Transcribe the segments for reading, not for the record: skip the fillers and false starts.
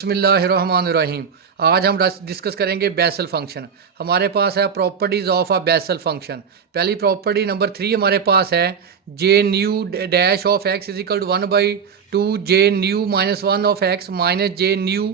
बिस्मिल्लाहिर्रहमानिर्रहीम। आज हम डिस्कस करेंगे बेसल फंक्शन। हमारे पास है properties of a Bessel function. पहली प्रॉपर्टी नंबर 3 हमारे पास है J nu dash of x is equal to 1/2 J nu -1 of x minus J nu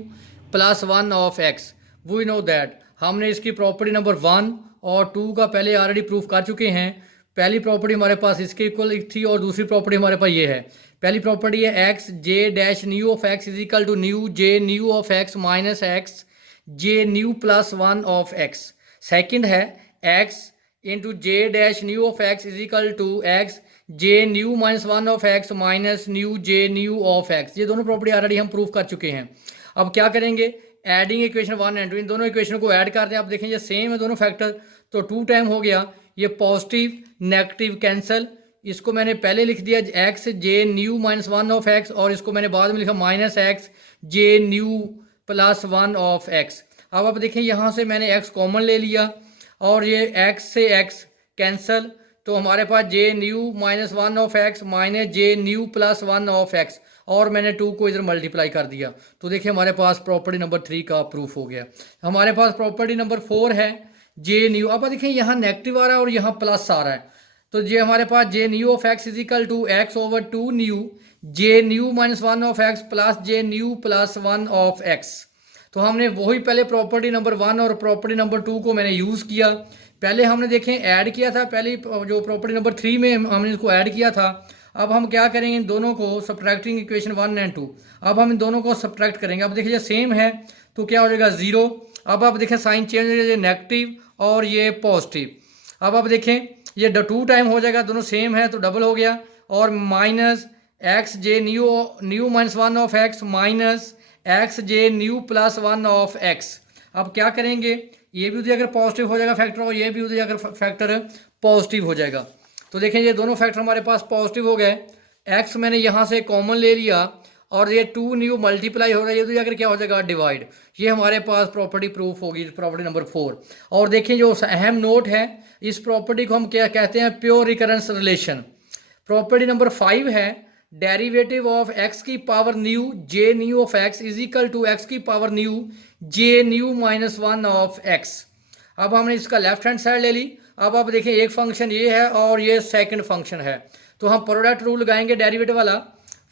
+1 of x. We know that हमने इसकी प्रॉपर्टी नंबर 1 और 2 का पहले ऑलरेडी प्रूफ कर चुके हैं। पहली प्रॉपर्टी हमारे पास इसके इक्वल थी और दूसरी प्रॉपर्टी हमारे पास ये है। पहली प्रॉपर्टी है x J dash nu of x is equal to nu J nu of x minus x J nu +1 of x. Second है x into J dash nu of x is equal to x J nu -1 of x minus nu J nu of x. ये दोनों property already हम prove कर चुके हैं। अब क्या करेंगे, एडिंग इक्वेशन 1 एंड 2, इन दोनों इक्वेशन को ऐड करते हैं। आप देखें ये सेम है दोनों फैक्टर, तो 2 टाइम हो गया। ये पॉजिटिव नेगेटिव कैंसिल, इसको मैंने पहले लिख दिया x J nu -1 of x और इसको मैंने बाद में लिखा minus x J nu +1 of x. अब आप देखें यहाँ से मैंने एक्स कॉमन ले लिया और ये एक्स से एक्स कैंसल, तो हमारे पास J nu -1 of x minus J nu +1 of x और मैंने 2 को इधर मल्टीप्लाई कर दिया। तो देखिए हमारे पास प्रॉपर्टी नंबर 3 का प्रूफ हो गया। हमारे पास प्रॉपर्टी नंबर 4 है जे न्यू। अब देखिए यहाँ नेगेटिव आ रहा है और यहाँ प्लस आ रहा है, तो ये हमारे पास J nu of x is equal to x/2 nu J nu -1 of x plus J nu +1 of x. तो हमने वही पहले प्रॉपर्टी नंबर 1 और प्रॉपर्टी नंबर 2 को मैंने यूज़ किया। पहले हमने देखें ऐड किया था, पहले जो प्रॉपर्टी नंबर 3 में हमने इसको ऐड किया था। अब हम क्या करेंगे, इन दोनों को सब्ट्रैक्टिंग इक्वेशन 1 एंड 2, अब हम इन दोनों को सब्ट्रैक्ट करेंगे। अब देखिए सेम है तो क्या हो जाएगा 0। अब आप देखें साइन चेंज हो जाएगा, नेगेटिव और ये पॉजिटिव। अब आप देखें ये 2 टाइम हो जाएगा, दोनों सेम है तो डबल हो गया, और minus x J new new -1 of x minus x J nu +1 of x. अब क्या करेंगे, ये भी अगर पॉजिटिव हो जाएगा फैक्टर और ये भी अगर फैक्टर पॉजिटिव हो जाएगा। तो देखें ये दोनों फैक्टर हमारे पास पॉजिटिव हो गए। एक्स मैंने यहाँ से कॉमन ले लिया और ये 2 न्यू मल्टीप्लाई हो रहा है, ये तो अगर क्या हो जाएगा डिवाइड। ये हमारे पास प्रॉपर्टी प्रूफ होगी, प्रॉपर्टी नंबर 4। और देखिए जो अहम नोट है, इस प्रॉपर्टी को हम क्या कहते हैं, pure recurrence relation. Property number 5 है डेरिवेटिव ऑफ एक्स की power nu J nu of x is equal to x की power nu J nu -1 of x. अब हमने इसका लेफ्ट हैंड साइड ले ली। अब आप देखिए एक फंक्शन ये है और ये सेकंड फंक्शन है, तो हम प्रोडक्ट रूल लगाएंगे डेरिवेटिव वाला।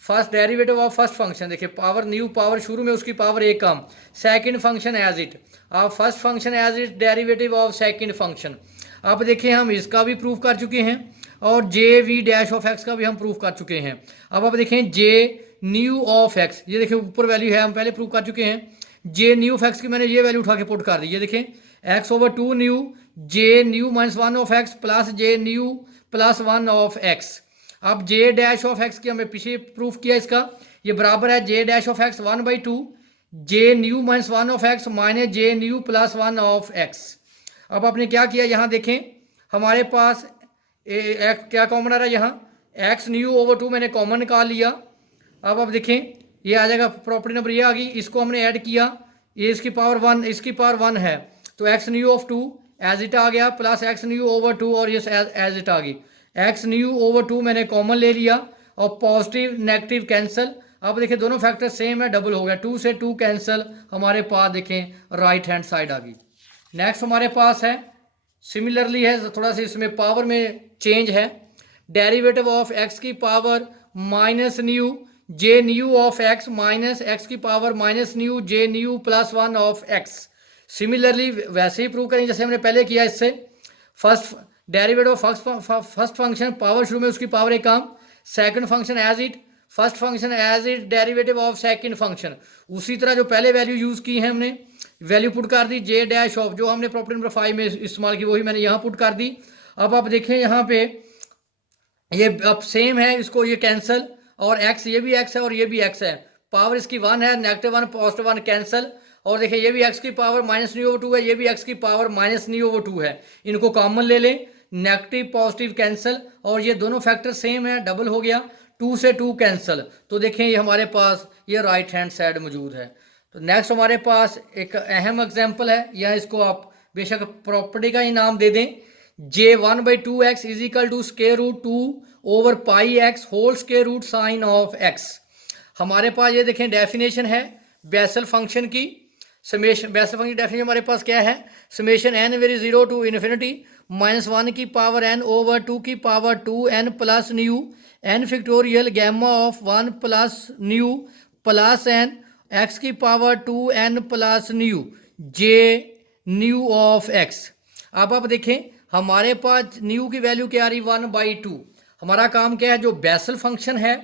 First derivative of first function, देखिए पावर न्यू पावर शुरू में उसकी पावर एक कम, सेकंड फंक्शन एज इट। अब first function as it derivative of second function. अब देखिए हम इसका भी प्रूफ कर चुके हैं और जे वी डैश ऑफ एक्स का भी हम प्रूफ कर चुके हैं। अब आप देखें जे न्यू ऑफ एक्स, ये देखिए ऊपर वैल्यू है, हम पहले प्रूफ कर चुके हैं। जे न्यू ऑफ एक्स की मैंने ये वैल्यू उठा के पुट कर दी, ये देखें x/2 nu J nu -1 of x plus J nu +1 of x. अब जे डैश ऑफ एक्स की हमने पीछे प्रूफ किया, इसका ये बराबर है J dash of x 1/2 J nu -1 of x minus J nu +1 of x. अब आपने क्या किया, यहाँ देखें हमारे पास क्या कॉमन आ रहा है, यहाँ x/2 मैंने कॉमन निकाल लिया। अब आप देखें ये आ जाएगा प्रॉपर्टी नंबर, ये आ गई, इसको हमने ऐड किया, ये इसकी पावर 1 इसकी पावर 1 है, तो x/2 एज इट आ गया प्लस x/2 और ये एज इट आ गई। x/2 मैंने कॉमन ले लिया और पॉजिटिव नेगेटिव कैंसिल। अब देखिए दोनों फैक्टर सेम है, डबल हो गया, 2 से 2 कैंसिल, हमारे पास देखें राइट हैंड साइड आ गई। नेक्स्ट हमारे पास है सिमिलरली है, थोड़ा सा इसमें पावर में चेंज है, डेरिवेटिव ऑफ एक्स की power minus nu J nu of x minus x की power minus nu J nu +1 of x. Similarly वैसे ही प्रूव करेंगे जैसे हमने पहले किया। इससे first derivative of first function power शुरू में उसकी पावर एक कम, second function as it, first function as it derivative of second function. उसी तरह जो पहले वैल्यू यूज़ की है हमने, वैल्यू पुट कर दी जे डैश ऑफ, जो हमने प्रॉपर्टी नंबर 5 में इस्तेमाल की वही मैंने यहाँ पुट कर दी। अब आप देखें यहाँ पे ये अब सेम है, इसको ये कैंसिल, और x ये भी x है और ये भी x है, पावर इसकी 1 है, -1 +1 कैंसिल। और देखिए ये भी x की पावर -2 है, ये भी x की पावर -2 है, इनको कॉमन ले लें, नेगेटिव पॉजिटिव कैंसिल, और ये दोनों फैक्टर सेम है, डबल हो गया, 2 से 2 कैंसिल। तो देखें ये हमारे पास ये राइट हैंड साइड मौजूद है। तो नेक्स्ट हमारे पास एक अहम एग्जाम्पल है, या इसको आप बेशक प्रॉपर्टी का ही नाम दे दें, J 1/2x is equal to √2/πx whole square root sine of x। हमारे पास ये देखें डेफिनेशन है, बेसल फंक्शन की समेशन, बेसल फंक्शन डेफिनेशन हमारे पास क्या है, summation n vary zero to infinity -1 की पावर n ओवर 2 की power 2n plus nu n factorial gamma of 1 plus nu plus n x की power 2n plus nu J nu of x। अब आप देखें हमारे पास न्यू की value क्या आ रही 1/2। हमारा काम क्या है, जो बेसल फंक्शन है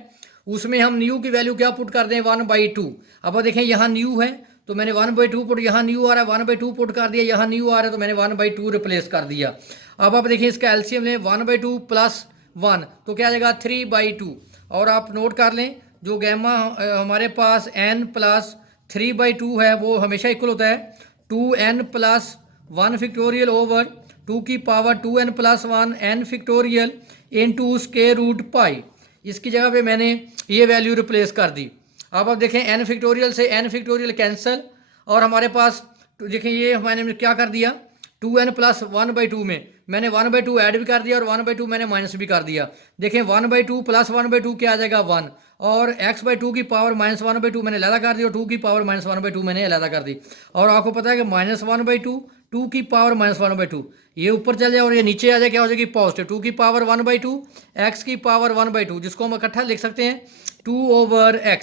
उसमें हम न्यू की वैल्यू क्या पुट कर दें 1/2। अब आप देखें यहाँ न्यू है तो मैंने 1/2 पुट, यहाँ न्यू आ रहा है 1/2 पुट कर दिया, यहाँ न्यू आ रहा है तो मैंने 1/2 रिप्लेस कर दिया। अब आप देखिए इसका एलसीएम लें 1/2 प्लस 1 तो क्या आ जाएगा 3/2। और आप नोट कर लें जो गैमा हमारे पास n प्लस 3/2 है वो हमेशा इक्वल होता है 2n प्लस 1 फैक्टोरियल ओवर 2 की power 2n plus 1 n factorial into square root pi. इसकी जगह पे मैंने ये वैल्यू रिप्लेस कर दी। अब आप देखें n फैक्टोरियल से n फैक्टोरियल कैंसिल और हमारे पास देखें ये मैंने क्या कर दिया 2n प्लस 1/2 में मैंने 1/2 ऐड भी कर दिया और 1/2 मैंने माइनस भी कर दिया। देखें 1/2 प्लस 1/2 क्या आ जाएगा 1 और x/2 की पावर -1/2 मैंने अलग कर दी और 2 की पावर -1/2 मैंने अलग कर दी। और आपको पता है कि -1/2 2 की पावर -1/2 ये ऊपर चल जाए और ये नीचे आ जाए क्या हो जाएगी पॉजिटिव 2 की पावर 1/2 x की पावर 1/2 जिसको हम इकट्ठा लिख सकते हैं 2/x।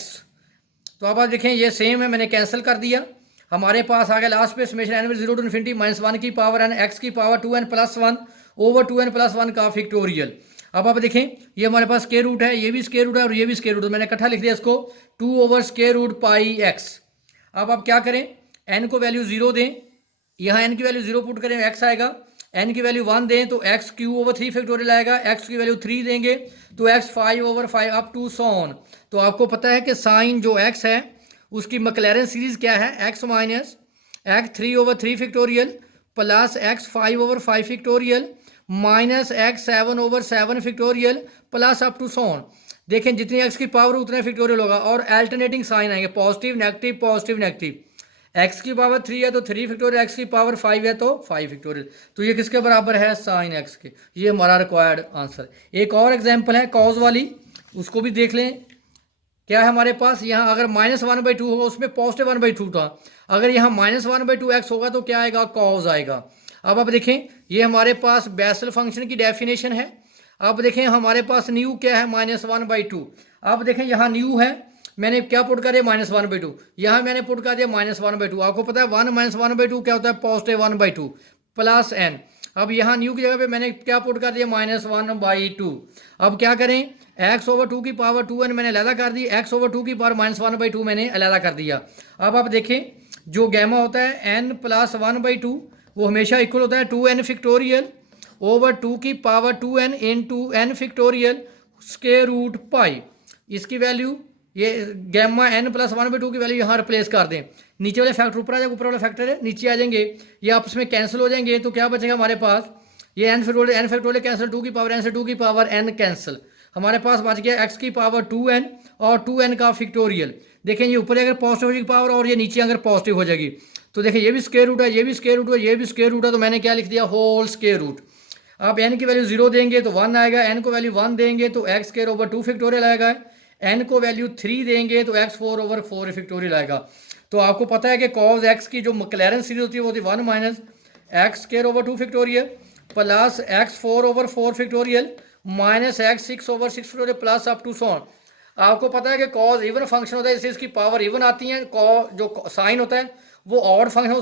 तो अब आप देखें ये सेम है, मैंने कैंसिल कर दिया। हमारे पास आ गया लास्ट पे summation n zero to infinity -1 की पावर n x की power 2n plus 1 over 2n plus 1 का फैक्टोरियल। अब आप देखें ये हमारे पास स्क्वायर रूट है, ये भी स्क्वायर रूट है और ये भी स्क्वायर रूट है, मैंने इकट्ठा लिख दिया इसको 2/√πx। अब आप क्या करें n को वैल्यू 0 दें, यहाँ n की वैल्यू 0 पुट करें x आएगा, n की वैल्यू 1 दें तो x³ फैक्टोरियल आएगा, x की वैल्यू 3 देंगे तो x 5/5 up to so on. तो आपको पता है कि साइन जो x है उसकी मैक्लैरेन सीरीज क्या है x minus x 3/3 factorial plus x 5/5 factorial minus x 7/7 factorial plus up to so on. देखें जितनी x की पावर उतना फैक्टोरियल होगा और अल्टरनेटिंग साइन आएंगे पॉजिटिव नेगेटिव। x की पावर 3 है तो 3 फैक्टोरियल, x की पावर 5 है तो 5 फैक्टोरियल। तो ये किसके बराबर है साइन x के। ये हमारा रिक्वायर्ड आंसर। एक और एग्जांपल है कॉज वाली, उसको भी देख लें। क्या है हमारे पास यहाँ अगर -1/2 होगा उसमें पॉजिटिव 1/2 था, अगर यहाँ -1/2x होगा तो क्या आएगा कॉज आएगा। अब आप देखें ये हमारे पास बेसल फंक्शन की डेफिनेशन है। अब देखें हमारे पास न्यू क्या है -1/2। अब देखें यहाँ न्यू है, मैंने क्या पुट कर दिया -1/2, यहाँ मैंने पुट कर दिया -1/2। आपको पता है 1 -1/2 क्या होता है पॉजिटिव 1/2 प्लस n। अब यहाँ न्यू की जगह पे मैंने क्या पुट कर दिया -1/2। अब क्या करें x/2 की पावर 2n मैंने अलहदा कर दी, x/2 की पावर -1/2 मैंने अलहदा कर दिया। अब आप देखें जो गैमा होता है n प्लस 1/2 वो हमेशा इक्वल होता है 2n फैक्टोरियल ओवर 2 की power 2n into n factorial square root pi. इसकी वैल्यू ये गैमा n प्लस 1/2 की वैल्यू यहाँ रिप्लेस कर दें, नीचे वाले फैक्टर ऊपर आ जाएगा, ऊपर वाले फैक्टर है नीचे आ जाएंगे, ये आपस में कैंसिल हो जाएंगे। तो क्या बचेगा हमारे पास ये n फैक्टोरियल कैंसिल 2 की पावर n से 2 की पावर n कैंसिल, हमारे पास बच गया x की पावर 2n और 2n का फैक्टोरियल। देखें ये ऊपर अगर पॉजिटिव हो जाएगी पावर और ये नीचे अगर पॉजिटिव हो जाएगी तो देखिए ये भी स्क्वायर रूट है, ये भी स्क्वायर रूट है, ये भी स्क्वायर रूट है, तो मैंने क्या लिख दिया होल स्क्वायर रूट। आप n की वैल्यू 0 देंगे तो 1 आएगा, n को वैल्यू 1 देंगे तो x² 2 फैक्टोरियल आएगा, n को वैल्यू 3 देंगे तो x4/4 फैक्टोरियल आएगा। तो आपको पता है कि कॉज x की जो मैक्लैरेन सीरीज होती है वो होती है 1 minus x² 2 factorial plus x4/4 factorial minus x6/6 factorial plus up to so on. आपको पता है कि कॉज इवन फंक्शन होता है, इससे इसकी पावर इवन आती है, जो साइन होता है वो ऑड फंक्शन